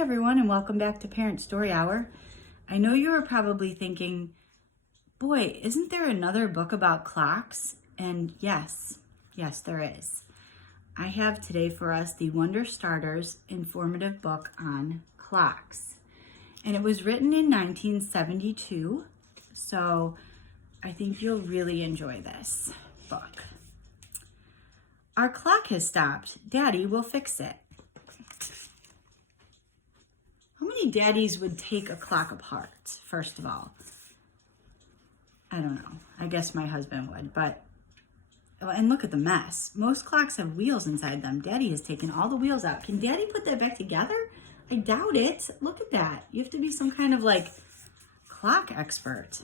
everyone, and welcome back to Parent Story Hour. I know you are probably thinking, boy, isn't there another book about clocks? And yes, there is. I have today for us the Wonder Starters informative book on clocks. And it was written in 1972, so I think you'll really enjoy this book. Our clock has stopped. Daddy will fix it. How many daddies would take a clock apart, first of all? I don't know. I guess my husband would, but, and look at the mess. Most clocks have wheels inside them. Daddy has taken all the wheels out. Can Daddy put that back together? I doubt it. Look at that. You have to be some kind of clock expert.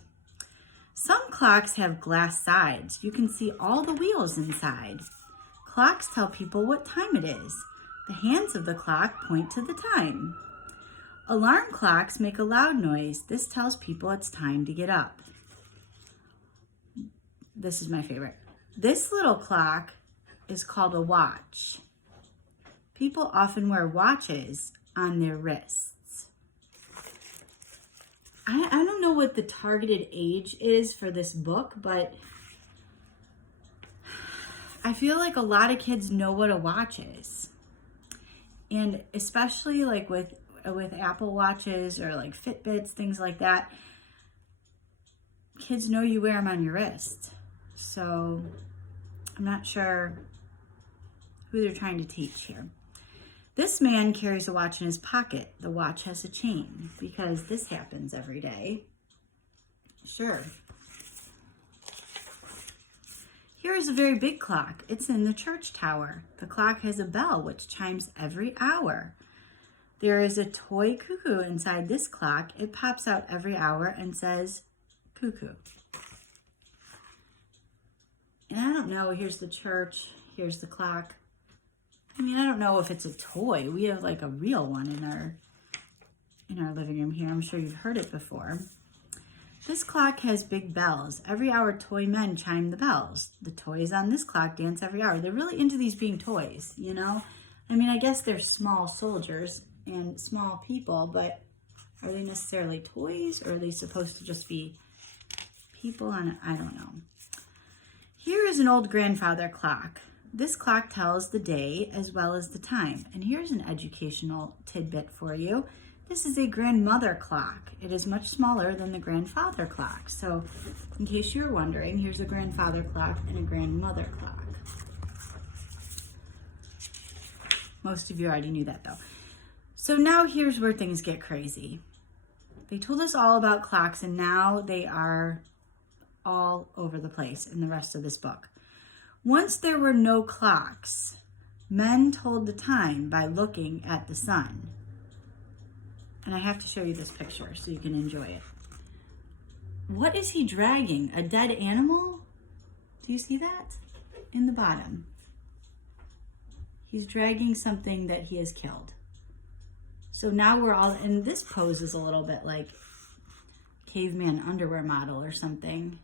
Some clocks have glass sides. You can see all the wheels inside. Clocks tell people what time it is. The hands of the clock point to the time. Alarm clocks make a loud noise. This tells people it's time to get up. This is my favorite. This little clock is called a watch. People often wear watches on their wrists. I don't know what the targeted age is for this book, but I feel like a lot of kids know what a watch is. And especially with Apple Watches or Fitbits, things like that, kids know you wear them on your wrist. So I'm not sure who they're trying to teach here. This man carries a watch in his pocket. The watch has a chain because this happens every day. Sure. Here is a very big clock. It's in the church tower. The clock has a bell which chimes every hour. There is a toy cuckoo inside this clock. It pops out every hour and says, cuckoo. And I don't know, here's the church, here's the clock. I don't know if it's a toy. We have a real one in our living room here. I'm sure you've heard it before. This clock has big bells. Every hour, toy men chime the bells. The toys on this clock dance every hour. They're really into these being toys, you know? I guess they're small soldiers and small people, but are they necessarily toys, or are they supposed to just be people on it? I don't know. Here is an old grandfather clock. This clock tells the day as well as the time. And here's an educational tidbit for you. This is a grandmother clock. It is much smaller than the grandfather clock. So in case you were wondering, here's a grandfather clock and a grandmother clock. Most of you already knew that though. So now here's where things get crazy. They told us all about clocks, and now they are all over the place in the rest of this book. Once there were no clocks, men told the time by looking at the sun. And I have to show you this picture so you can enjoy it. What is he dragging? A dead animal? Do you see that? In the bottom. He's dragging something that he has killed. So now we're all, and this pose is a little bit like caveman underwear model or something.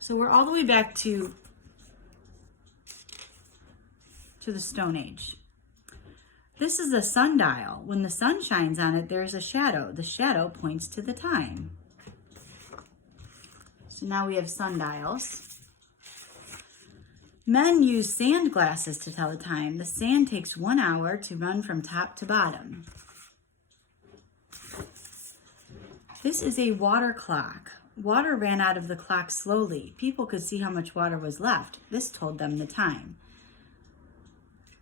So we're all the way back to the Stone Age. This is a sundial. When the sun shines on it, there's a shadow. The shadow points to the time. So now we have sundials. Men use sand glasses to tell the time. The sand takes 1 hour to run from top to bottom. This is a water clock. Water ran out of the clock slowly. People could see how much water was left. This told them the time.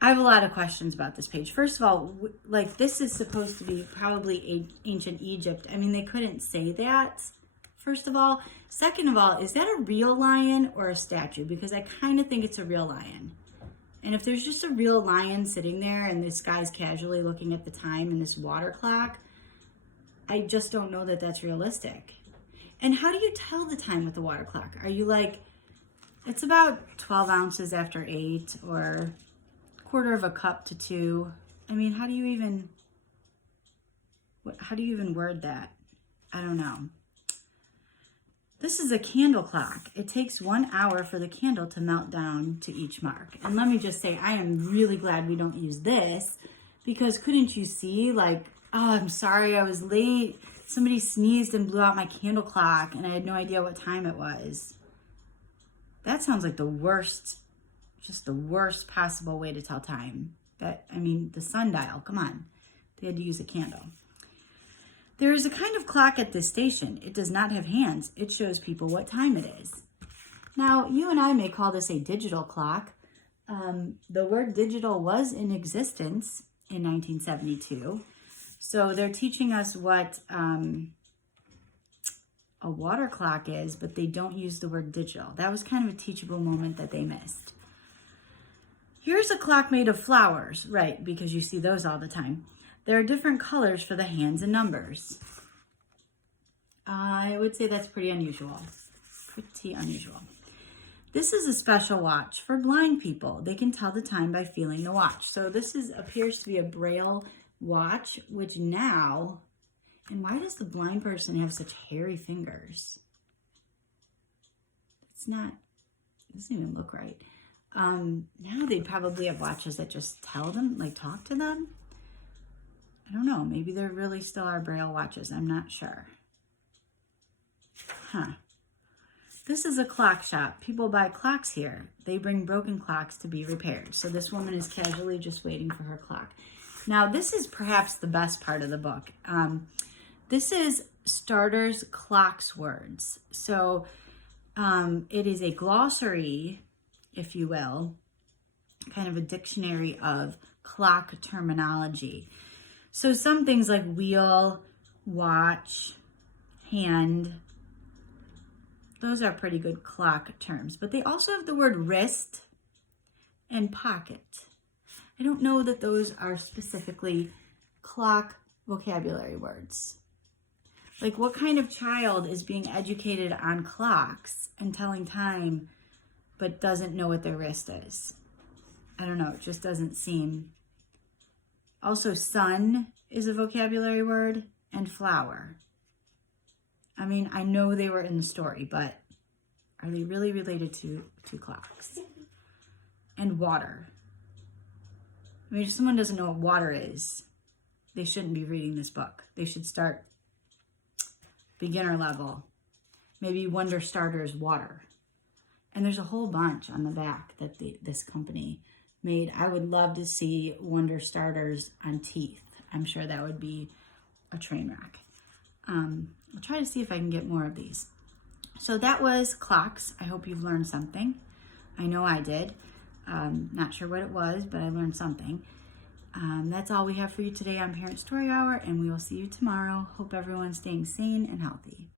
I have a lot of questions about this page. First of all, this is supposed to be probably ancient Egypt. They couldn't say that, first of all. Second of all, is that a real lion or a statue? Because I kind of think it's a real lion. And if there's just a real lion sitting there and this guy's casually looking at the time in this water clock, I just don't know that that's realistic. And how do you tell the time with the water clock? Are you it's about 12 ounces after 8 or quarter of a cup to 2? How do you even word that? I don't know. This is a candle clock. It takes 1 hour for the candle to melt down to each mark. And let me just say, I am really glad we don't use this, because couldn't you see Oh, I'm sorry, I was late. Somebody sneezed and blew out my candle clock, and I had no idea what time it was. That sounds like the worst, just the worst possible way to tell time. The sundial, come on. They had to use a candle. There is a kind of clock at this station. It does not have hands. It shows people what time it is. Now, you and I may call this a digital clock. The word digital was in existence in 1972. So they're teaching us what a water clock is, but they don't use the word digital. That was kind of a teachable moment that they missed. Here's a clock made of flowers, right, because you see those all the time. There are different colors for the hands and numbers. I would say that's pretty unusual. Pretty unusual. This is a special watch for blind people. They can tell the time by feeling the watch. So this appears to be a Braille watch, which now, and why does the blind person have such hairy fingers? It doesn't even look right. Now they probably have watches that just tell them, like talk to them. I don't know. Maybe there really still are Braille watches. I'm not sure. This is a clock shop. People buy clocks here. They bring broken clocks to be repaired. So this woman is casually just waiting for her clock. Now, this is perhaps the best part of the book. This is Starter's Clocks Words. So it is a glossary, if you will, kind of a dictionary of clock terminology. So some things like wheel, watch, hand, those are pretty good clock terms. But they also have the word wrist and pocket. I don't know that those are specifically clock vocabulary words. Like, what kind of child is being educated on clocks and telling time but doesn't know what their wrist is? I don't know. It just doesn't seem. Also, sun is a vocabulary word, and flower. I mean, I know they were in the story, but are they really related to clocks? And water. I mean, if someone doesn't know what water is, they shouldn't be reading this book. They should start beginner level. Maybe Wonder Starter's water. And there's a whole bunch on the back that this company made. I would love to see Wonder Starters on teeth. I'm sure that would be a train wreck. I'll try to see if I can get more of these. So that was clocks. I hope you've learned something. I know I did. Not sure what it was, but I learned something. That's all we have for you today on Parent Story Hour, and we will see you tomorrow. Hope everyone's staying sane and healthy.